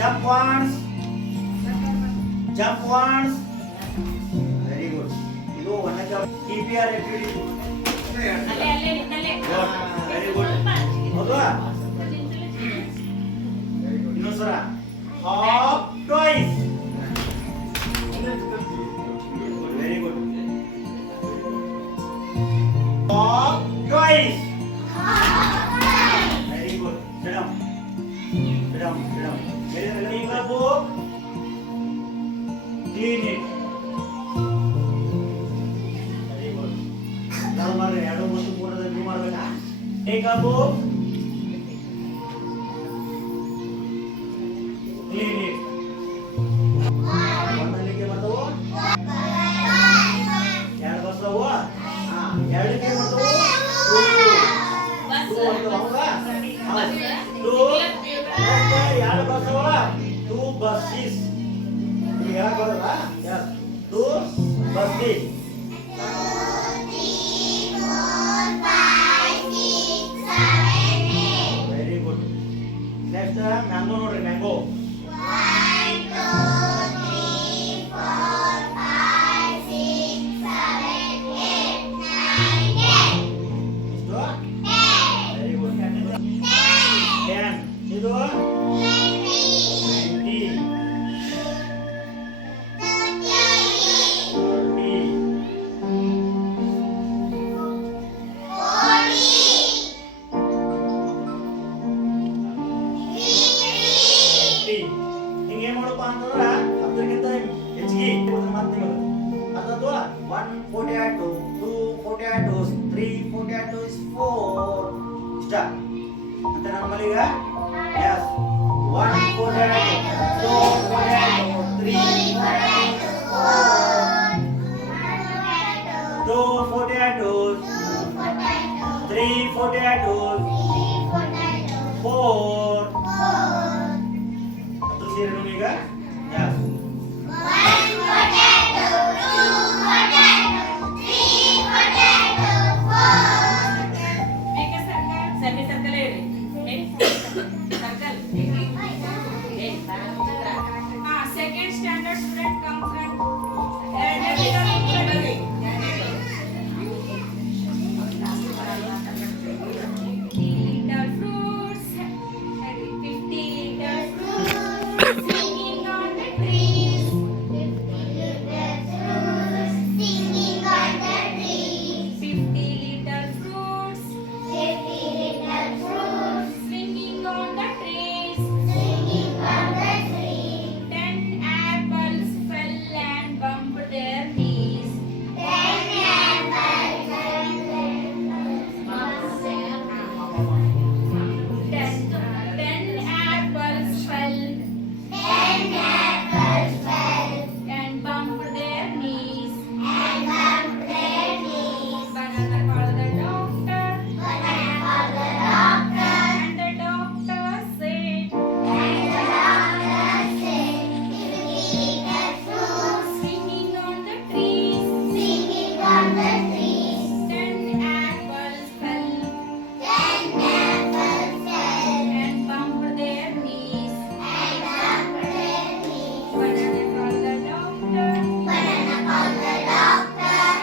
Jump once. Jump once. Very good. ಇದು one of keep your activity. Good. Very good. ಹೌದಾ? ಇನ್ನೊಂದು ಸಲ. Hop twice. Very good. Hop twice. Very good. Sit down. Sit down. Sit down. Very good. Clean it. Very good. Now ಮಾಡಿ 2 ಮತ್ತು 3 ರಲ್ಲಿ ಮಾಡಬೇಕಾ? Take a book. Clean it. ಒಂದಲ್ಲಿಗೆ ಬರ್ತವು? ಎರಡು ಬರ್ತವು? ಎರಡಕ್ಕೆ ಬರ್ತವು? ಎರಡು ಬರ್ತವ? 2 buses. ಈಗ ಹೇಳಕ್ ಬರಲ್ಲ? Yes. 2 buses. 2, 3, 4, 5, 6, 7, 8. Very good. Next mango ನೋಡ್ರಿ mango. 1, 2, 3, 4, 5, 6, 7, 8, 9, 10. ಎಷ್ಟು? 10. Very good. 10. ಇದು 20. 30. ಹಿಂಗೆ ಏನು ಮಾಡಪ್ಪ ಅಂತಂದ್ರೆ ಅದಕ್ಕಿಂತ ಹೆಚ್ಚಿಗೆ ಮತ್ತೆ ಅಥವಾ 1 potato, 2 potatoes, 3 potatoes, 4 ಇಷ್ಟ ಅಂತ ನಮ್ಮಲ್ಲಿ ಈಗ yes 1 potato, 2 potato, 3 2 potatoes, 3 potatoes, 4 ಅದು ಸೇರಿದ್ರು ಈಗ yes 1 potato, 2 potato, 3 potato, 4 make a circle semicircle circle second standard student come from little fruits 50 little fruits singing on the trees 50 little fruits singing on the trees 50 little fruits swinging on the trees 10 apples fell and bumped their knees 10 apples fell and bumped their knees banana called the doctor and the doctor said swinging on the trees 10 apples fell and bumped their knees banana called the doctor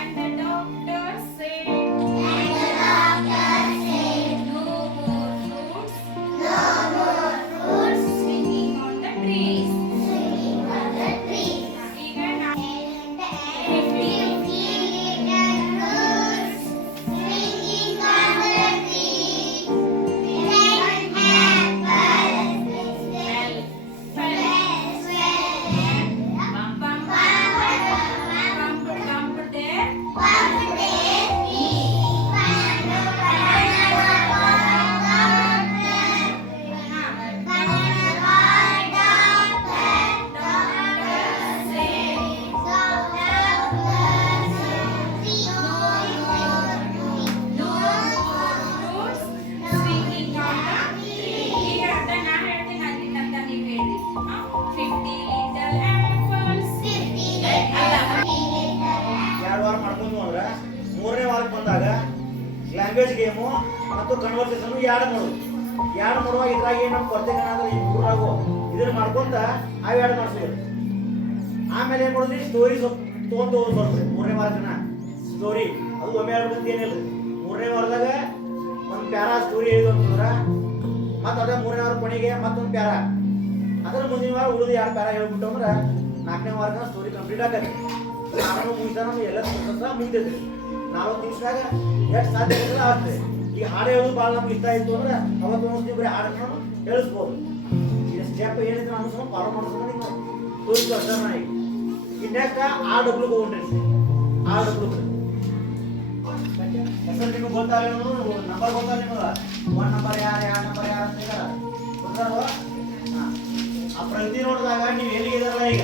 and the doctor said no more fruits swinging on the trees ಈಗ ನಾವು 50 little apples ಎರಡು ವಾರ ಮಾಡ್ಕೊಂಡು ಅಂದ್ರೆ 3ನೇ ವಾರಕ್ಕೆ ಬಂದಾಗ language game ಮತ್ತು ಕನ್ವರ್ಸೇಷನ್ ಎರಡು ಮಾಡೋದು ಎರಡು ಮಾಡುವಾಗ ಇದ್ರಾಗ ಏನು ನಮ್ಮ ಕೊರತೆ ಕಾಣಾದ್ರೆ ಈ ಮೂರಾಗು ಇದನ್ನ ಮಾಡ್ಕೊಂತ ಅವು ಎರಡು ಮಾಡಿಸ್ಬೋದು. ಆಮೇಲೆ ಏನು ಮಾಡಿದ್ರಿ ಸ್ಟೋರಿ ಸ್ವಲ್ಪ ತೊಗೊಂಡು ಹೋಗ್ರಿ. 3ನೇ ವಾರದನ ಸ್ಟೋರಿ ಅದು ಒಮ್ಮೆ ಹೇಳ್ಬಿಟ್ಟು ಏನಿಲ್ಲ. 3ನೇ ವಾರದಾಗ ಒಂದು ಪ್ಯಾರ ಸ್ಟೋರಿ ಹೇಳಿದ್ವು ಅಂತಂದ್ರೆ ಮತ್ತೆ ಅದೇ 3ನೇ ವಾರ ಕೊನೆಗೆ ಮತ್ತೊಂದು ಪ್ಯಾರ, ಅದ್ರ ಮುಂದಿನ ವಾರ ಉಳಿದು 2 ಪ್ಯಾರ ಹೇಳ್ಬಿಟ್ಟು ಅಂದ್ರೆ 4ನೇ ವಾರದ ಸ್ಟೋರಿ ಕಂಪ್ಲೀಟ್ ಆಗತ್ತೆ. ನಾನು ಮುಗಿದ ನಮ್ಗೆ ಎಲ್ಲ ಕೆಲಸ ಮುಗಿತೈತಿ. 40 ನಿಮಿಷದಾಗ ಎಷ್ಟು ಸಾಧ್ಯ ಆಗ್ತದೆ. ಈಗ ಹಾಡು ಹೇಳೋದು ಭಾಳ ನಮ್ಗೆ ಇಷ್ಟ ಆಯಿತು ಅಂದ್ರೆ ಅವತ್ತು ಒಂದು ಬರೀ ಹಾಡನ್ನು ಹೇಳಿಸ್ಬೋದು. ಈಗ ಸ್ಟೆಪ್ ಏನಿದ್ರೆ ಅನ್ಸೋ ಫಾಲೋ ಮಾಡಿಸ್ಕೊಂಡು ನೀವು ತೋರಿಸ್ತು ಅಷ್ಟೇ. ನಾ ಈಗ ನೆಕ್ಸ್ಟ್ RW ಹೋಗ್ರಿ. RW ಹೆಸರು ನಿಮಗೆ ಗೊತ್ತಾಗಲ್ಲ, ನಂಬರ್ ಗೊತ್ತಾಗ ನಿಮಗೆ 1 ನಂಬರ್ ಯಾರು 2 ನಂಬರ್ ಯಾರು ಅಂತ ಹೇಳ್ತಾರ ಗೊತ್ತಾರೋ. ಆ ಪ್ರತಿ ನೋಡಿದಾಗ ನೀವು ಎಲ್ಲಿಗಿದಾರಲ್ಲ ಈಗ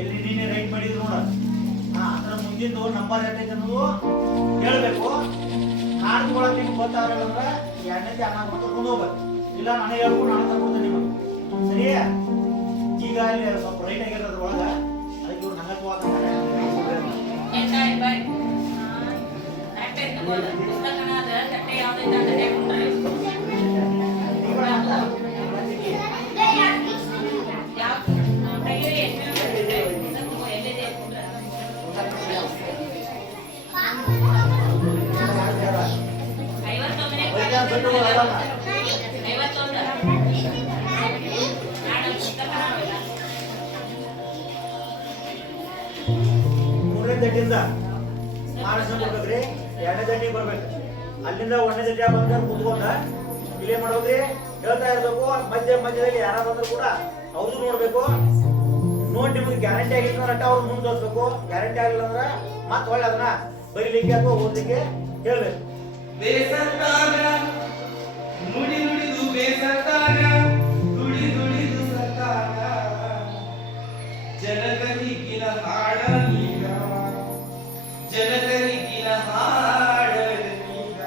ಎಲ್ಲಿ ನೀನೇ ರೈಟ್ ಮಾಡಿದ್ರು ನೋಡ, ಅದರ ಮುಂದಿಂದು ನಂಬರ್ ಎಷ್ಟೈತೆ ಅನ್ನೋದು ಹೇಳ್ಬೇಕು. ಕಾರ್ಡ್ ಒಳಗೆ ನಿಮ್ಗೆ ಗೊತ್ತಾಗಲ್ಲ ಅಂದ್ರೆ 2ನೇ ಅನ್ನ ತಗೊಂಡು ಹೋಗ್ಬೇಕು. ಇಲ್ಲ ನನಗೆ ಹೇಳ್ಕೊಂಡು ನಾನು ತಗೊಂಡು ನಿಮಗೆ ಸರಿಯಾ. ಈಗ ಅಲ್ಲಿ ಸ್ವಲ್ಪ ರೈಟ್ ಆಗಿರೋದ್ರ ಒಳಗ ಅದಕ್ಕೆ ಇವ್ರು ನಂಗತ್ವಾದ ದಡ್ಡಿಂದ ಮಹಾರಾಷ್ಟ್ರ ಬರ್ಬೇಕ್ರಿ. 2ನೇ ದಡ್ಡಿಗೆ ಬರ್ಬೇಕು. ಅಲ್ಲಿಂದ 1ನೇ ದಡ್ಡಿ ಬಂದ ಕುತ್ಕೊಂಡ ಇಲ್ಲೇ ಮಾಡೋದ್ರಿ ಹೇಳ್ತಾ ಇರ್ಬೇಕು. ಮಧ್ಯದಲ್ಲಿ ಯಾರ ಬಂದ್ರು ಕೂಡ ಅವ್ರು ನೋಡ್ಬೇಕು. ನೋಡಿ ನಿಮ್ಗೆ ಗ್ಯಾರಂಟಿ ಆಗಿಲ್ಲ ಅಂದ್ರೆ ಅವ್ರು ಮುಂದೆ ತೋರಿಸ್ಬೇಕು. ಗ್ಯಾರಂಟಿ ಆಗಿಲ್ಲ ಅಂದ್ರೆ ಮತ್ತೆ ಒಳ್ಳೆ ಅದನ್ನ ಬರೀಲಿಕ್ಕೆ ಅಥವಾ ಓದಲಿಕ್ಕೆ ಹೇಳ್ಬೇಕು. ನುಡಿ ನುಡಿದು ಬೇಸತ್ತಾಗ ದುಡಿ ದುಡಿದು ಸತ್ತಾಗ ಜನಗರಿಗಿನ ಹಾಡ ನೀಗ ಜನಗರಿಗಿನ ಹಾಡ ನೀಗ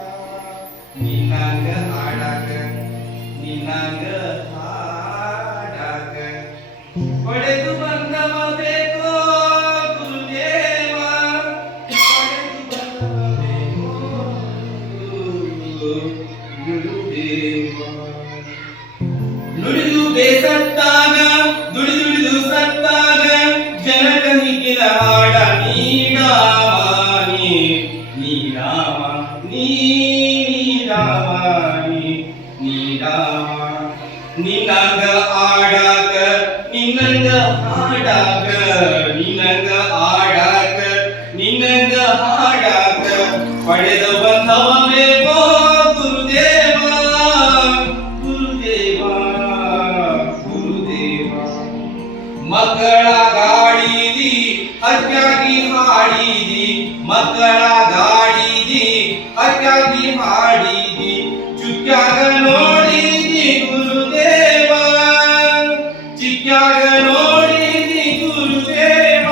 ನಿನ್ನಾಗ ಹಾಡಾಗ ನಿನ್ನಾಗ ಹಾಡಾಗ ಪಡೆದು ಬಂದವ ಬೇಕೋ ಗುರುದೇವ ಪಡೆದು ಬಂದವ ಬೇಕೋ ಗುರುದೇವ ನುಡಿದು ಬೇಸತ್ತಾಗ ದುಡಿ ದುಡಿದು ಸತ್ತಾಗ ಜನಕ ಹಿಕ್ಕಿನ ಹಾಡ ನೀಡಾವಾನಿ ನೀರಾಮ ನೀರಾವಾನಿ ನೀರಾಮ ನಿನ್ನಂಗ ಆಡಾಕ ನಿನ್ನಂಗ ಹಾಡಾಕ ನಿನ್ನಂಗ ಆಡಾಕ ನಿನ್ನಂಗ ಹಾಡಾಕ ಪಡೆದ ಬಂದವ ಬೇಕೋ ಗುರುದೇವ ಗುರುದೇವ ಗುರುದೇವ ಮಕ್ಕಳ ಗಾಡಿದಿ ಹಕ್ಕಾಗಿ ಹಾಡಿದಿ ಮಕ್ಕಳ ಗಾಡಿದಿ ಹಕ್ಕಾಗಿ ಹಾಡಿದಿ ಚುಕ್ಕಾಗ ನೋಡಿದಿ ಗುರುದೇವ ಚಿಕ್ಕಾಗ ನೋಡಿದಿ ಗುರುದೇವ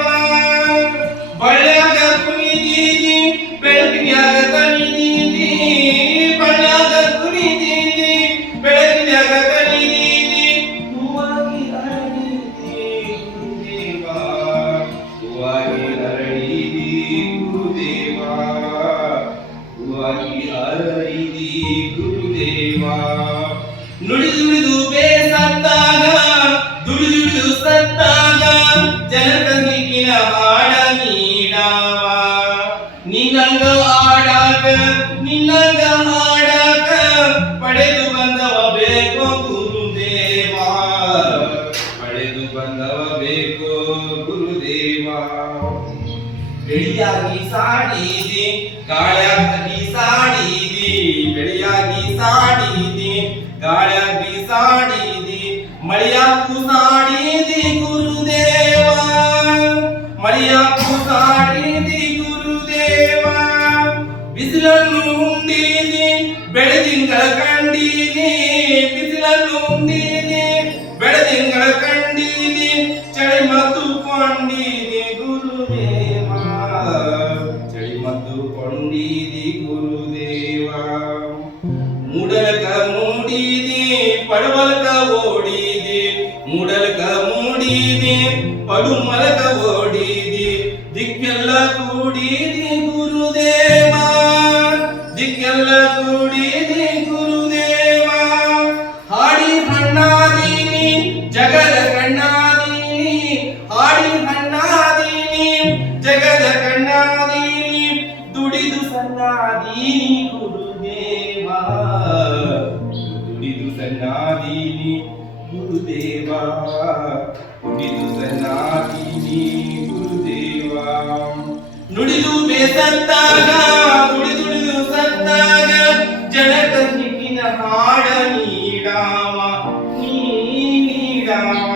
ಬಳ್ಳ್ಯಾಗ ಕುಣಿದಿದಿ ಬೆಳಕಿನ್ಯಾಗ ತಣಿದಿದಿ ಬಳ್ಳ್ಯಾಗ ಕುಣಿದಿದಿ ಬೆಳಕಿನ್ಯಾಗ ತಣಿದಿದಿ ಹೂವಾಗಿ ಅರಳಿದಿ ಗುರುದೇವ ಹೂವಾಗಿ ಅರಳಿದಿ ಗುರುದೇವ ಹೂವಾಗಿ ಅರಳಿದಿ ಗುರುದೇವ ನುಡಿ ದುಡಿದು ಬೇಸತ್ತಾಗ ದುಡಿ ದುಡಿದು ಸತ್ತಾಗ ಜನಕ ಹಿಕ್ಕಿನ ಹಾಡ ನೀಡಾವ ನಿನ್ನಂಗ ಆಡಾಕ ನಿನ್ನಂಗ ಹಾಡಾಕ ಪಡೆದು ಬಂದವ ಬೇಕೋ ಗುರುದೇವ ಪಡೆದು ಬಂದವ ಬೇಕೋ ಗುರುದೇವ ಬೆಳಿಯಾಗಿ ಸಾಡಿದಿ ಗಾಳ್ಯಾಗಿ ಸಾಡಿದಿ ಬೆಳಿಯಾಗಿ ಸಾಡಿದಿ ಗಾಳ್ಯಾಗಿ ಸಾಡಿದಿ ಮಳೆಯಾಗೂ ಸಾಡಿದಿ ಗುರುದೇವ ಮಳೆಯಾಗೂ ಸಾಡಿದಿ ಗುರುದೇವ ಬಿಸಿಲನ್ನು ಉಂಡಿದಿ ಬೆಳೆದಿಂಗಳ ಕಂಡಿದಿ ಬಿಸಿಲನ್ನು ಉಂಡಿದಿ ಬೆಳೆದಿಂಗಳ ಕಂಡಿದಿ ಚಳಿ ಮತ್ತು ಕೊಂಡಿದಿ ಗುರುದೇವ ಚಳಿ ಮತ್ತು ಕೊಂಡಿದಿ ಗುರುದೇವ ಮೂಡಲಕ ಮೂಡಿದಿ ಪಡವಲಕ ಓಡಿದಿ ಮೂಡಲಕ ಮೂಡಿದಿ ಪಡುಮಲಕ ಓಡಿದಿ ದಿಕ್ಕೆಲ್ಲ ಕೂಡಿದಿ ಗುರುದೇವ ದಿಕ್ಕೆಲ್ಲ ಕೂಡಿದಿ ಗುರುದೇವ ಸನ್ನಾದೀನಿ ಗುರುದೇವ ನುಡಿದು ಸನ್ನಾದೀನಿ ಗುರುದೇವ ನುಡಿದು ಬೇಸತ್ತಾಗ ನುಡಿದು ಸತ್ತಾಗ ಜನಕ ಸಿಕ್ಕಿನ ಹಾಡ ನೀಡಾವ ನೀಡಾವ